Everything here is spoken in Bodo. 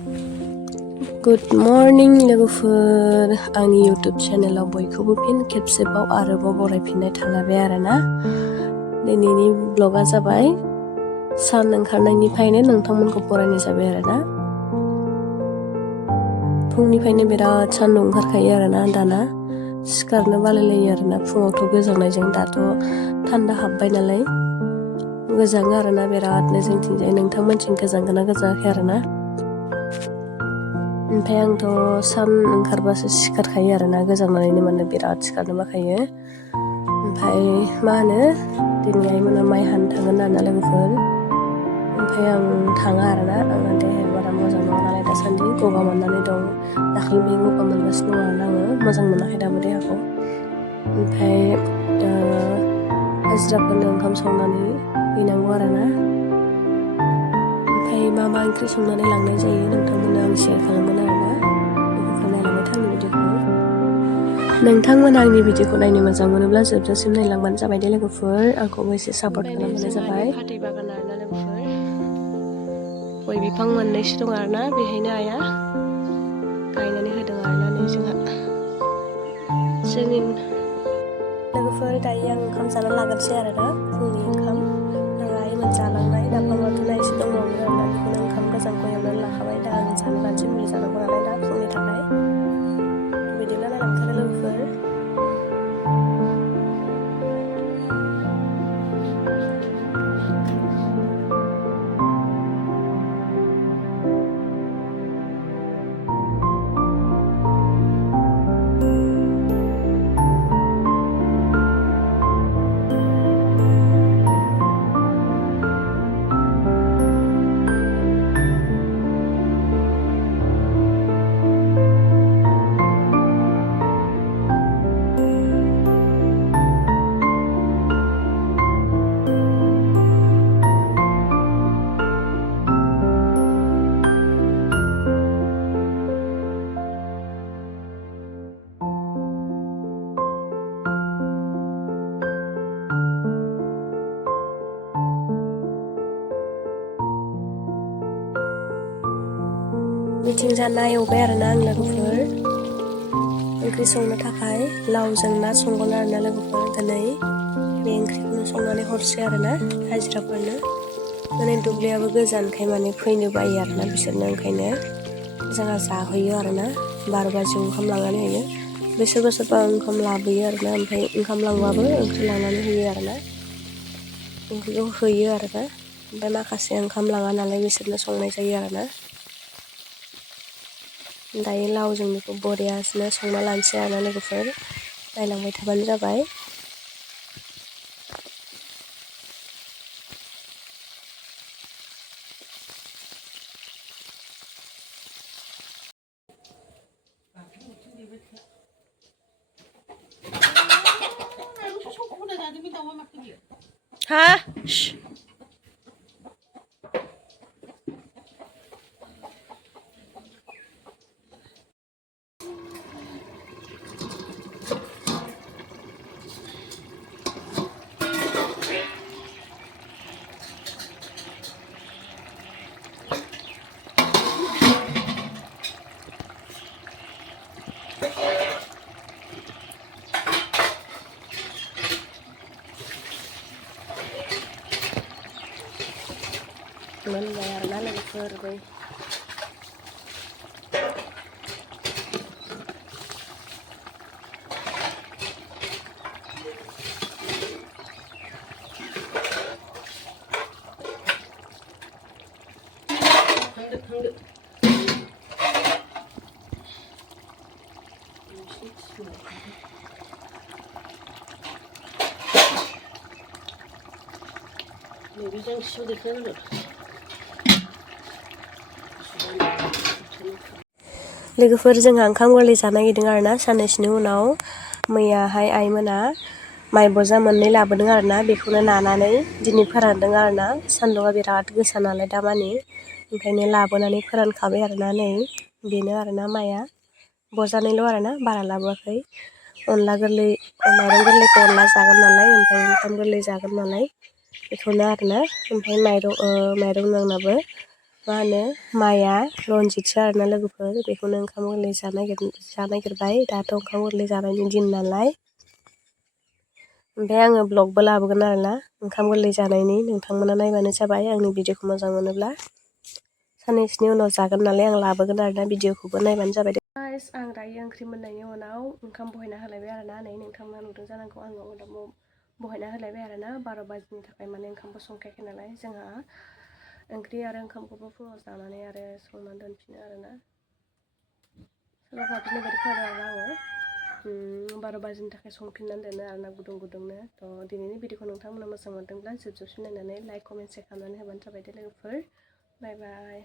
गुड मर्निं लोगोफोर आंनि इउटुब चेनेलाव बयखौबो फिन खेबसेबाव आरोबाव बरायफिननाय थालायबाय आरोना दिनैनि ब्लगा जाबाय सान ओंखारनायनिफ्रायनो नोंथांमोनखौ बरायनाय जाबाय आरोना फुंनिफ्रायनो बिराद सान्दुं ओंखारखायो आरोना दाना सिखारनो बालायलायो आरोना फुङावथ' गोजांनायजों दाथ' थान्दा हाबबाय नालाय गोजाङो आरोना बिरादनो जोंथिंजाय नोंथांमोनथिं गोजांगोना गोजाङाखै आरोना ओमफ्राय आंथ' सान ओंखारबासो सिखारखायो आरोना गोजांनानैनो माने बिराद सिखारनो बाखायो ओमफ्राय मा होनो दिनै आइमोना माइ हानो थांगोन ना लोगोफोर ओमफ्राय आं थाङा आरोना आंना देहाया बारा मोजां नङा नालाय दासान्दि गगा मोननानै दं दाखालिनिफ्राय गगा मोनगासिनो दं आरोना आङो मोजां मोनाखै दाबो देहाखौ ओमफ्राय हाजिराफोरनो ओंखाम संनानै हैनांगौ आरोना ओमफ्राय मा ओंख्रि संनानै लांनाय जायो नोंथांमोननो आं शेयार खालामगोन आरोना बेफोरखौ नायलांबाय था आंनि भिडिअखौ नोंथांमोना आंनि भिडिअखौ नायनो मोजां मोनोब्ला जोबजासिम नायलांबानो जाबाय दे लोगोफोर आंखौबो एसे सापर्ट खालामबानो जाबाय फाथै बागान आरोना लोगोफोर गय बिफां मोननैसो दं आरोना बेहायनो आइया गायनानै होदों आरोना नै जोंहा जोंनि लोगोफोर दायो आं ओंखाम जाना लाग्रोसै आरोना फुंनि ओंखाम आइमोन जालांनाय नाफामाथ'ना एसे दंबावो आरोना बेखौनो ओंखाम गोजांखौ एवनानै लाखाबाय दा आं जानो लानोसै मुलि जानांगौ नालाय दा फुंनि थाखाय बिदिब्ला नायलांथारो लोगोफोर मिथिंजा ना एवबाय आरोना आं लोगोफोर ओंख्रि संनो थाखाय लावजों ना संगोन आरोना लोगोफोर दिनै बे ओंख्रिखौनो संनानै हरसै आरोना हाजिराफोरनो माने दुब्लियाबो गोजानखाय माने फैनो बायो आरोना बिसोरनो ओंखायनो जोंहा जाहोयो आरोना 12 बाजियाव ओंखाम लांनानै होयो बिसोरबा सोरबा ओंखाम लाबोयो आरोना ओमफ्राय ओंखाम लांबाबो ओंख्रि लांनानै होयो आरोना ओंख्रिखौ होयो आरोना ओमफ्राय माखासे ओंखाम लाङा नालाय बिसोरनो संनाय जायो आरोना दायो लावजों बेखौ बरियासनो संना लानोसै आरोना लोगोफोर नायलांबाय थाबानो जाबाय हा मोनबाय आरोना लोगोफोर बै लोगोफोर जोंहा ओंखाम गोरलै जानो नागिरदों आरोना साननैसोनि उनाव मैयाहाय आइमोना माइ बजा मोननै लाबोदों आरोना बेखौनो नानानै दिनै फोरानदों आरोना सान्दुंआ बिराद गोसा नालाय दामानि ओंखायनो लाबोनानै फोरानखाबाय आरोना नै बेनो आरोना माइआ बजानैल' आरोना बारा लाबोआखै अनला गोरलै माइरं गोरलैखौ अनला जागोन नालाय ओमफ्राय ओंखाम गोरलै जागोन नालाय बेखौनो आरोना ओमफ्राय माइरं आंनाबो मा होनो माइआ रनजितसो आरोना लोगोफोर बेखौनो ओंखाम गोरलै जानागिरबाय दाथ' ओंखाम गोरलै जानायनि दिन नालाय ओमफ्राय आङो ब्लगबो लाबोगोन आरोना ओंखाम गोरलै जानायनि नोंथांमोना नायबानो जाबाय आंनि भिडिअखौ मोजां मोनोब्ला साननैसोनि उनाव जागोन नालाय आं लाबोगोन आरोना भिडिअखौबो नायबानो जाबाय दे गाइस आं दायो ओंख्रि मोननायनि उनाव ओंखाम बहायना होलायबाय आरोना नै नोंथांमोना नुदों जानांगौ आङो अरदाबाव बहायना होलायबाय आरोना 12 बाजिनि थाखाय माने ओंखामबो संखायाखै नालाय जोंहा ओंख्रि आरो ओंखामखौबो फुङाव जानानै आरो संनानै दोनफिनो आरोना सोरबा गाबज्रिनाय बायदि खोनादों आरोना आङो 12 बाजिनि थाखाय संफिननानै दोनो आरोना गुदुं गुदुंनो थ' दिनैनि भिडिअखौ नोंथांमोना मोजां मोनदोंब्ला जोबसिम नायनानै लाइक कमेन्ट शेयार खालामनानै होबानो जाबाय दे लोगोफोर बाय बाय